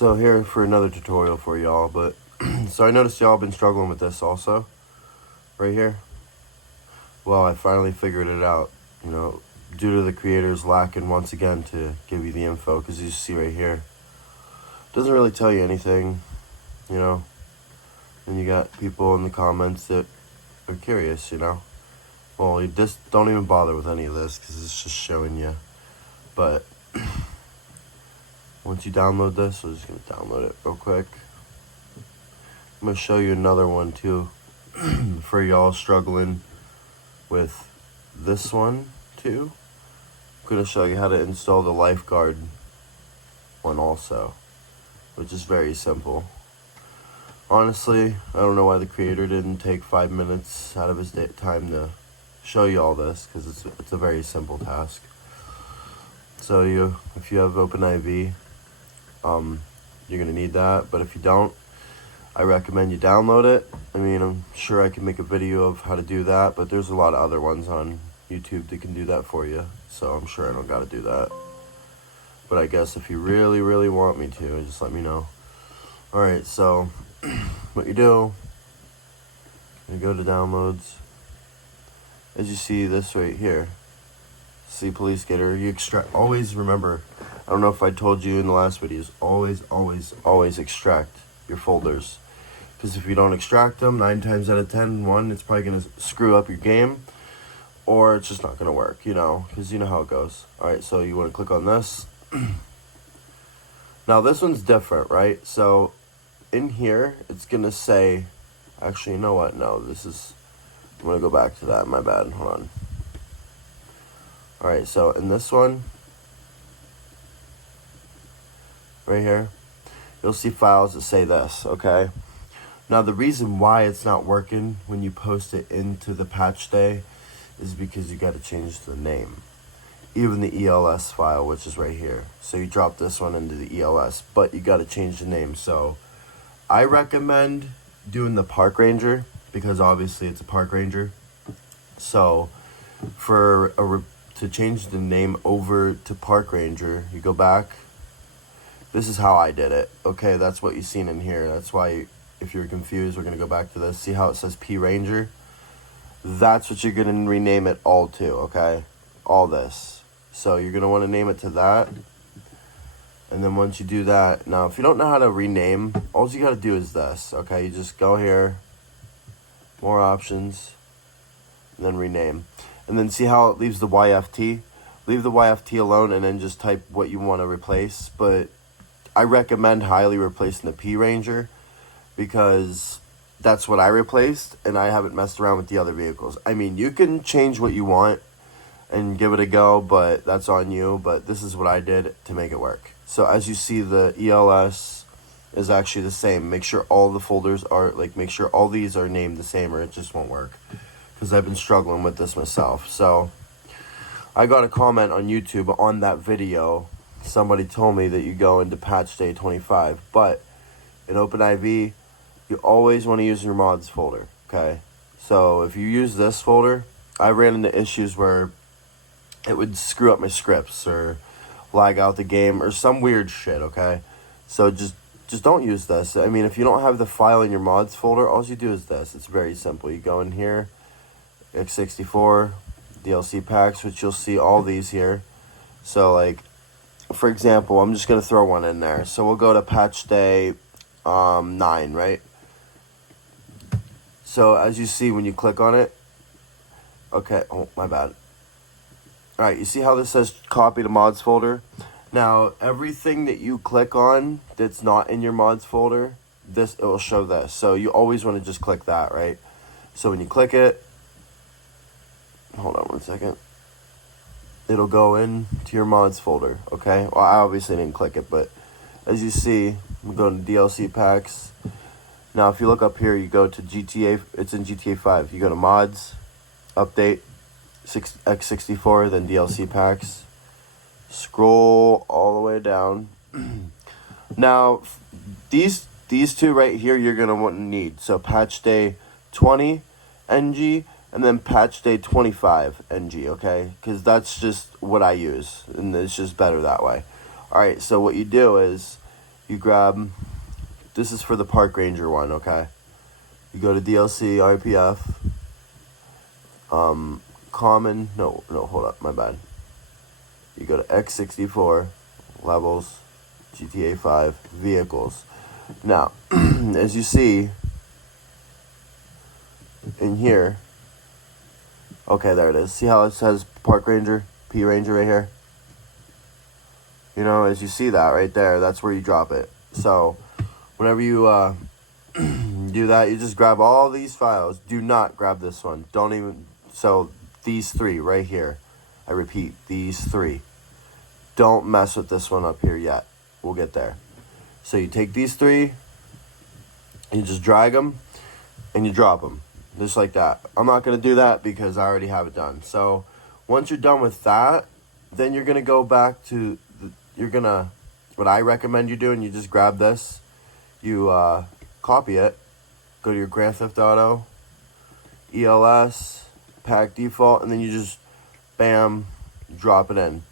So here for another tutorial for y'all, but so I noticed y'all been struggling with this also, right here. Well, I finally figured it out, due to the creators lacking once again to give you the info, because you see right here, it doesn't really tell you anything, and you got people in the comments that are curious, Well, you just don't even bother with any of this, because it's just showing you, but once you download this, I'm just going to download it real quick. I'm going to show you another one too for y'all struggling with this one too. I'm going to show you how to install the lifegurad one also, which is very simple. Honestly, I don't know why the creator didn't take 5 minutes out of his time to show you all this, because it's a very simple task. So if you have OpenIV, you're going to need that, but if you don't, I recommend you download it. I mean, I'm sure I can make a video of how to do that, but there's a lot of other ones on YouTube that can do that for you, so I'm sure I don't got to do that. But I guess if you really, really want me to, just let me know. Alright, so what you do, you go to downloads. As you see this right here, see Police Gator, you extract, always remember, I don't know if I told you in the last videos, always extract your folders. Because if you don't extract them, 9 times out of 10, it's probably going to screw up your game, or it's just not going to work, because you know how it goes. Alright, so you want to click on this. Now this one's different, right? So in here, it's going to say, actually, you know what? No, I'm going to go back to that, my bad, hold on. Alright, so in this one, right here, you'll see files that say this, okay? Now the reason why it's not working when you post it into the patch day is because you got to change the name. Even the ELS file, which is right here. So you drop this one into the ELS, but you got to change the name. So I recommend doing the park ranger, because obviously it's a park ranger. So to change the name over to park ranger, you go back. This is how I did it. Okay, that's what you've seen in here. That's why, if you're confused, we're going to go back to this. See how it says P Ranger? That's what you're going to rename it all to, okay? All this. So you're going to want to name it to that. And then once you do that, now if you don't know how to rename, all you got to do is this, okay? You just go here, more options, and then rename. And then see how it leaves the YFT? Leave the YFT alone and then just type what you want to replace. But I recommend highly replacing the P Ranger, because that's what I replaced, and I haven't messed around with the other vehicles. I mean, you can change what you want and give it a go, but that's on you. But this is what I did to make it work. So as you see, the ELS is actually the same. Make sure all the folders are, make sure all these are named the same, or it just won't work. Because I've been struggling with this myself. So I got a comment on YouTube on that video. Somebody told me that you go into patch day 25, but in OpenIV, you always want to use your mods folder, okay? So if you use this folder, I ran into issues where it would screw up my scripts or lag out the game or some weird shit, okay? So just don't use this. I mean, if you don't have the file in your mods folder, all you do is this. It's very simple. You go in here, x64, DLC packs, which you'll see all these here. So, for example, I'm just going to throw one in there. So we'll go to patch day 9, right? So as you see when you click on it, okay, oh, my bad. Alright, you see how this says copy to mods folder? Now, everything that you click on that's not in your mods folder, it will show this. So you always want to just click that, right? So when you click it, hold on one second. It'll go into your mods folder, okay? Well, I obviously didn't click it, but as you see, I'm going to DLC packs. Now, if you look up here, you go to GTA, it's in GTA 5. You go to mods, update, x64, then DLC packs. Scroll all the way down. Now, these two right here, you're going to need. So patch day 20 NG, and then patch day 25 NG, okay? Because that's just what I use, and it's just better that way. Alright, so what you do is you grab, this is for the Park Ranger one, okay? You go to DLC, RPF, common, no, hold up, my bad. You go to X64, levels, GTA 5, vehicles. Now, as you see in here, okay, there it is. See how it says Park Ranger, P Ranger right here? You know, as you see that right there, that's where you drop it. So, whenever you do that, you just grab all these files. Do not grab this one. Don't even, so these three right here. I repeat, these three. Don't mess with this one up here yet. We'll get there. So you take these three, you just drag them, and you drop them. Just like that. I'm not going to do that because I already have it done. So once you're done with that, then you're going to go back to, what I recommend you do, and you just grab this, you copy it, go to your Grand Theft Auto, ELS, pack default, and then you just, bam, drop it in.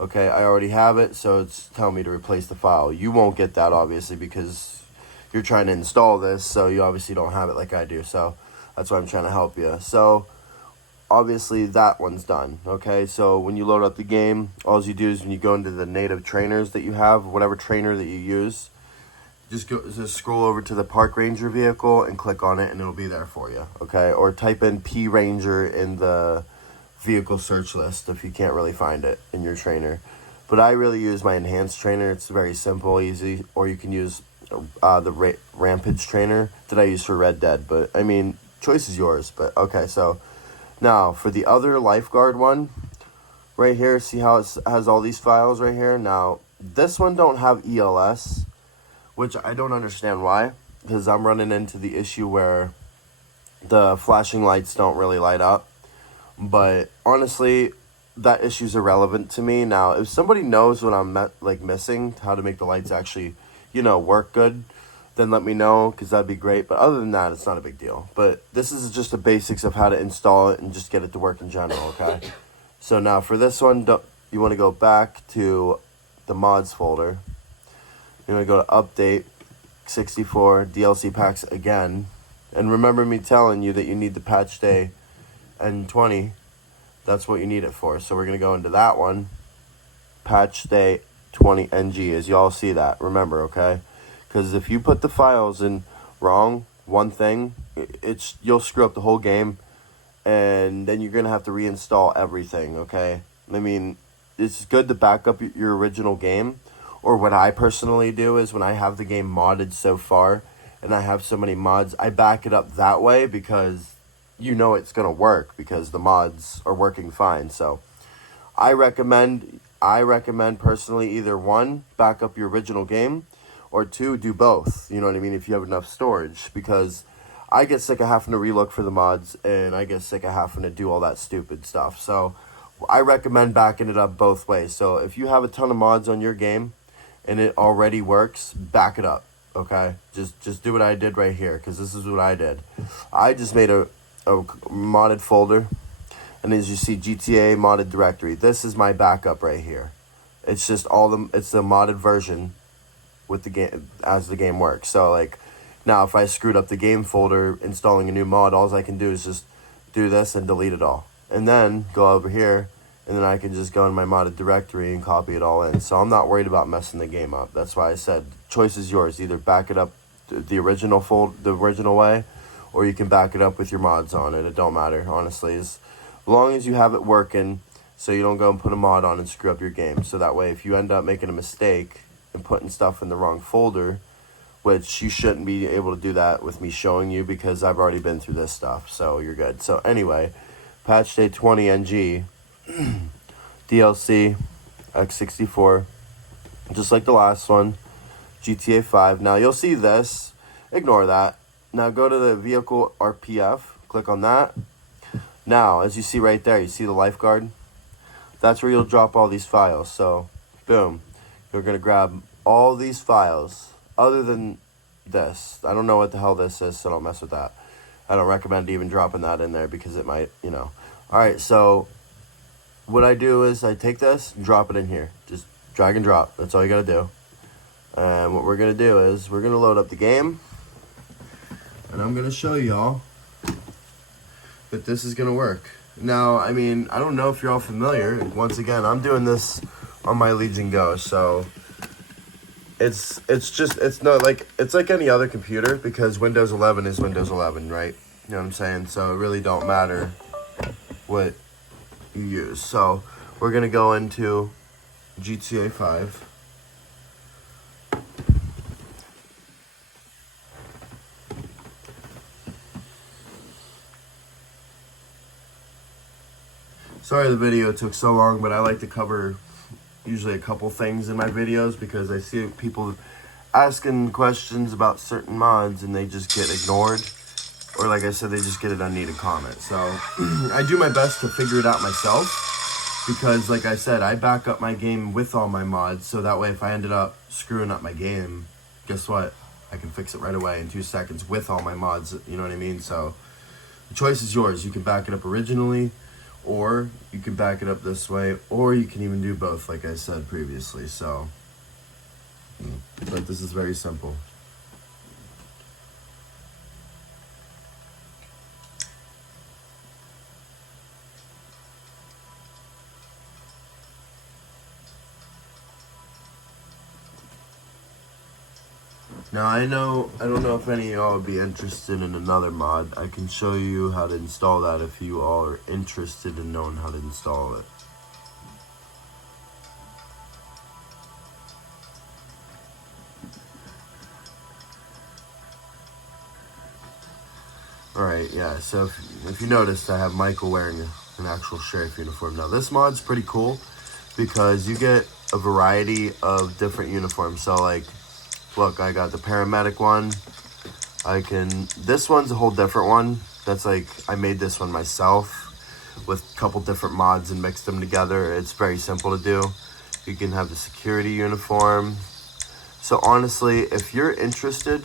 Okay, I already have it, so it's telling me to replace the file. You won't get that, obviously, because you're trying to install this, so you obviously don't have it like I do, so that's why I'm trying to help you. So, obviously, that one's done, okay? So, when you load up the game, all you do is when you go into the native trainers that you have, whatever trainer that you use, just scroll over to the Park Ranger vehicle and click on it, and it'll be there for you, okay? Or type in P Ranger in the vehicle search list if you can't really find it in your trainer. But I really use my enhanced trainer. It's very simple, easy. Or you can use the Rampage trainer that I use for Red Dead. But, I mean, choice is yours. But, okay, so now for the other lifeguard one, right here, see how it has all these files right here? Now, this one don't have ELS, which I don't understand why, because I'm running into the issue where the flashing lights don't really light up. But honestly, that issue's irrelevant to me. Now, if somebody knows what I'm missing, how to make the lights actually, work good, then let me know, because that'd be great. But other than that, it's not a big deal. But this is just the basics of how to install it and just get it to work in general, okay? So now for this one, you want to go back to the mods folder. You want to go to update, 64, DLC packs again. And remember me telling you that you need the patch day N20, that's what you need it for. So we're going to go into that one, patch day 20 NG, as y'all see that. Remember, okay? Because if you put the files in wrong, one thing, you'll screw up the whole game, and then you're going to have to reinstall everything, okay? I mean, it's good to back up your original game, or what I personally do is when I have the game modded so far, and I have so many mods, I back it up that way because it's going to work because the mods are working fine. So I recommend personally either one, back up your original game, or two, do both. You know what I mean? If you have enough storage, because I get sick of having to relook for the mods, and I get sick of having to do all that stupid stuff. So I recommend backing it up both ways. So if you have a ton of mods on your game and it already works, back it up. Okay? Just do what I did right here, because this is what I did. I just made a modded folder, and as you see, GTA modded directory. This is my backup right here. It's just it's the modded version with the game as the game works. So now if I screwed up the game folder installing a new mod, all I can do is just do this and delete it all, and then go over here, and then I can just go in my modded directory and copy it all in. So I'm not worried about messing the game up. That's why I said choice is yours. Either back it up the original way, or you can back it up with your mods on it. It don't matter, honestly. As long as you have it working, so you don't go and put a mod on and screw up your game. So that way, if you end up making a mistake and putting stuff in the wrong folder, which you shouldn't be able to do that with me showing you, because I've already been through this stuff, so you're good. So anyway, patch day 20 NG, DLC, X64, just like the last one, GTA 5. Now you'll see this, ignore that. Now go to the vehicle RPF, click on that. Now, as you see right there, you see the lifeguard? That's where you'll drop all these files. So, boom. You're going to grab all these files, other than this. I don't know what the hell this is, so don't mess with that. I don't recommend even dropping that in there because it might, Alright, so what I do is I take this and drop it in here. Just drag and drop. That's all you got to do. And what we're gonna do is we're gonna load up the game, and I'm gonna show y'all that this is gonna work. Now, I mean, I don't know if you're all familiar. Once again, I'm doing this on my Legion Go, so it's like any other computer, because Windows 11 is Windows 11, right? You know what I'm saying? So it really don't matter what you use. So we're gonna go into GTA 5. Sorry the video took so long, but I like to cover usually a couple things in my videos, because I see people asking questions about certain mods and they just get ignored, or like I said, they just get an unneeded comment. So I do my best to figure it out myself, because like I said, I back up my game with all my mods, so that way if I ended up screwing up my game, guess what? I can fix it right away in 2 seconds with all my mods, you know what I mean? So the choice is yours. You can back it up originally, or you can back it up this way, or you can even do both, like I said previously. So, but this is very simple. Now I don't know if any of y'all would be interested in another mod. I can show you how to install that if you all are interested in knowing how to install it. Alright, yeah, so if you noticed, I have Michael wearing an actual sheriff uniform. Now this mod's pretty cool because you get a variety of different uniforms. So like, look, I got the paramedic one. This one's a whole different one. That's like, I made this one myself with a couple different mods and mixed them together. It's very simple to do. You can have the security uniform. So honestly, if you're interested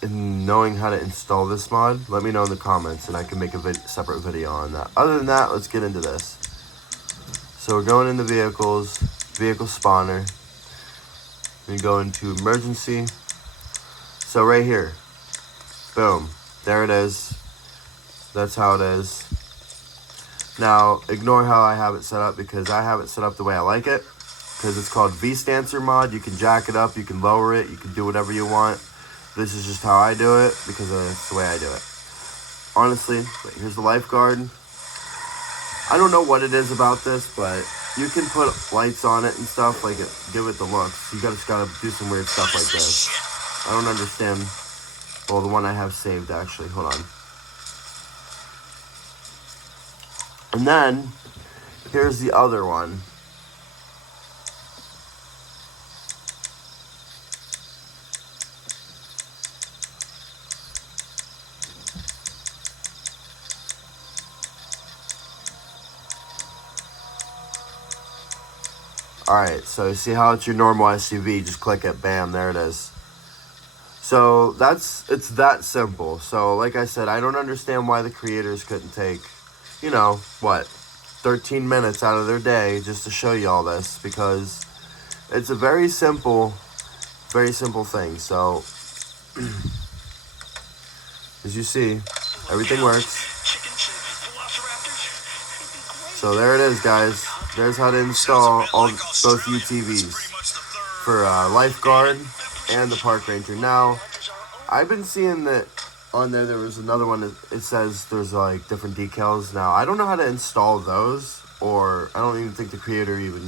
in knowing how to install this mod, let me know in the comments and I can make a separate video on that. Other than that, let's get into this. So we're going into vehicles, vehicle spawner. We go into emergency. So right here, boom, there it is. That's how it is. Now, ignore how I have it set up, because I have it set up the way I like it, because it's called V-Stancer mod. You can jack it up, you can lower it, you can do whatever you want. This is just how I do it, because it's the way I do it. Honestly, here's the lifeguard. I don't know what it is about this, but you can put lights on it and stuff, like give it the looks. You just gotta do some weird stuff like this. I don't understand. Well, the one I have saved, actually. Hold on. And then, here's the other one. Alright, so you see how it's your normal SUV, just click it, bam, there it is. So it's that simple. So like I said, I don't understand why the creators couldn't take, 13 minutes out of their day just to show you all this, because it's a very simple thing. So as you see, everything works. So there it is, guys. There's how to install both UTVs for lifeguard and the park ranger. Now, I've been seeing that on there was another one that it says there's like different decals. Now, I don't know how to install those, or I don't even think the creator even,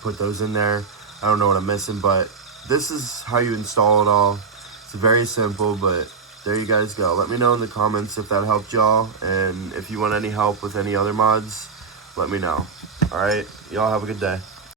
put those in there. I don't know what I'm missing, but this is how you install it all. It's very simple, but there you guys go. Let me know in the comments if that helped y'all, and if you want any help with any other mods, let me know. Alright, y'all have a good day.